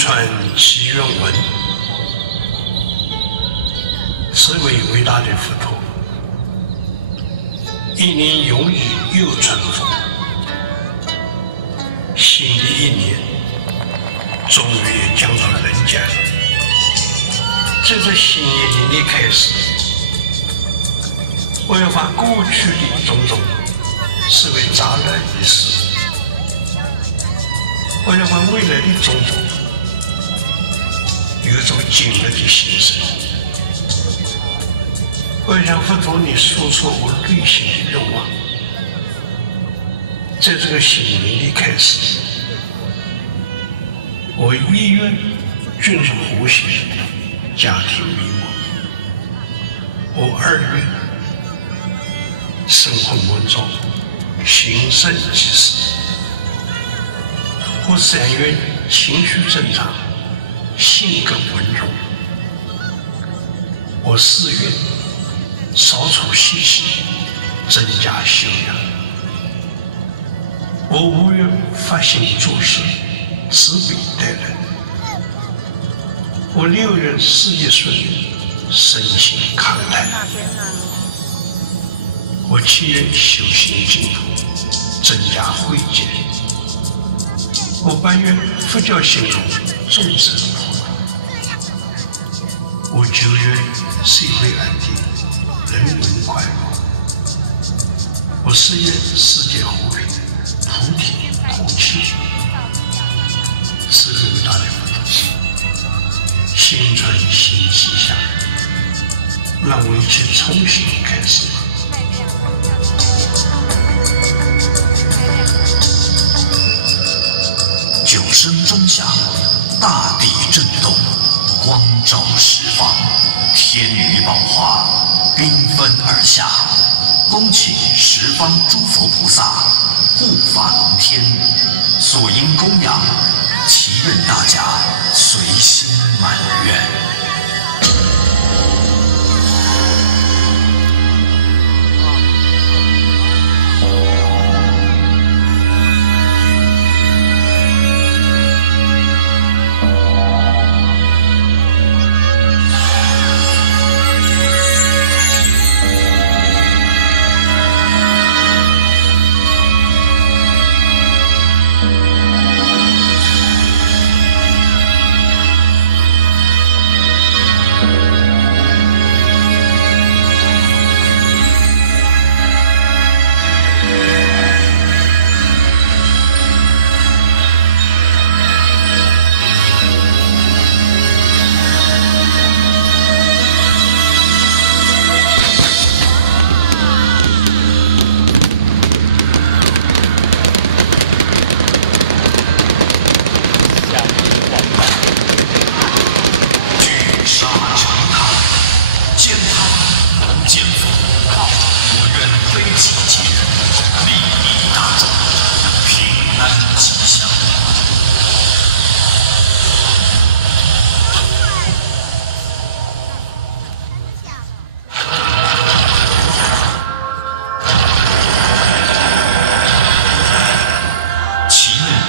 传祈愿文，此为伟大的佛陀。一年永雨又春风，新的一年终于降到人间了。在这新年的开始，我要把过去的种种视为杂乱的事，我要把未来的种种有种今日的心声。我要向佛陀你说出我内心的愿望。在这个新年的开始，我一愿均是和谐，家庭美满；我二愿生活稳重，行善济世；我三愿情绪正常，性格温柔；我四愿少处习气，增加修养；我五愿发心助世，慈悲待人；我六愿事业顺利，身心康泰；我七愿修行净土，增加慧见；我八愿佛教兴隆，众生普渡；我九愿社会安定，人民快乐；我十愿世界和平，菩提同庆。慈悲伟大的佛陀，新春新气象，让我一起重新开始吧。九声钟响，大地震动，光照十方，天女宝华缤纷而下，恭请十方诸佛菩萨护法龙天，所应供养，祈愿大家随心满愿。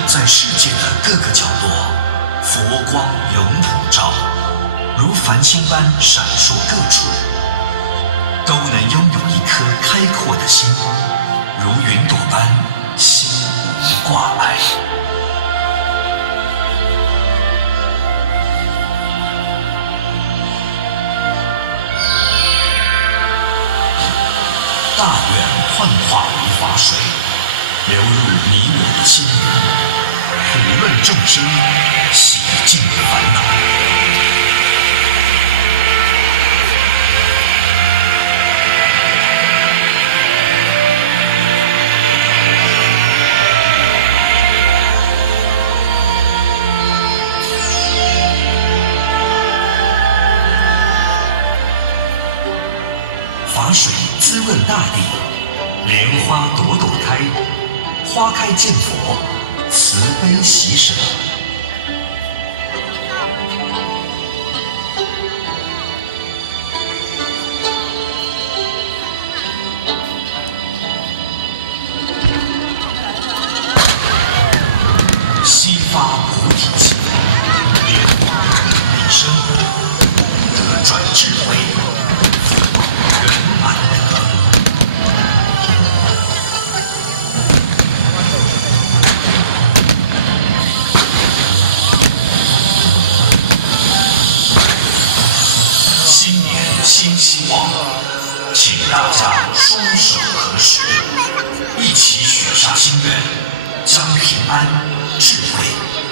在世界的各个角落，佛光永普照，如繁星般闪烁各处，都能拥有一颗开阔的心，如云朵般心无挂碍。大愿幻化为法水，流入你我的心灵，普润众生，洗净烦恼。法水滋润大地，莲花朵朵开，花开见佛，慈悲喜舍。悉发菩提心，大家双手合十，一起许下心愿，将平安、智慧、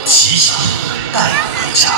吉祥带回家。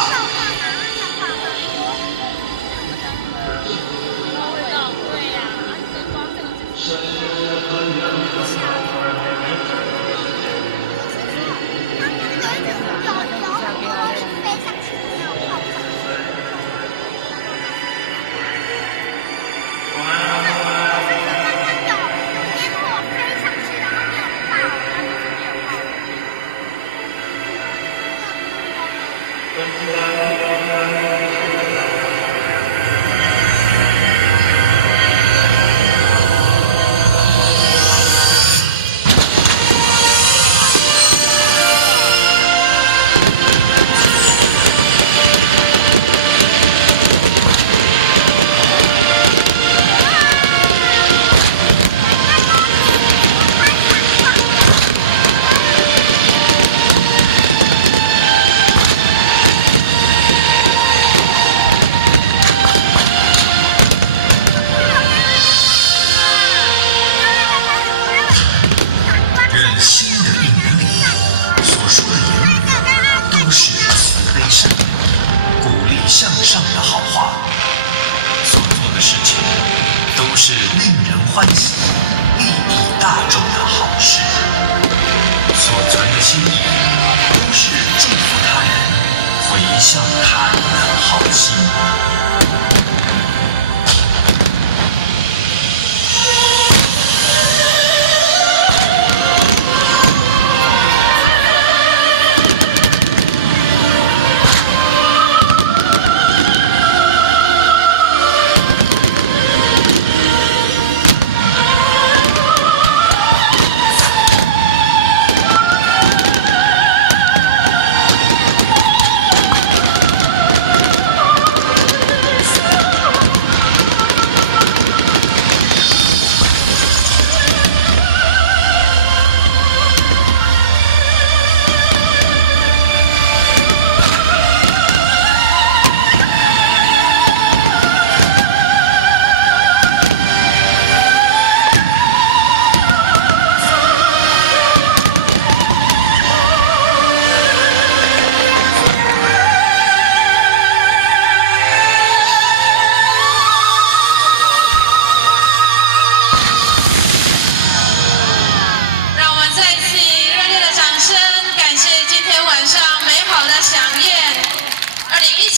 向上的好话，所做的事情都是令人欢喜、利益大众的好事，所存的心意都是祝福他人、回向他人的好心。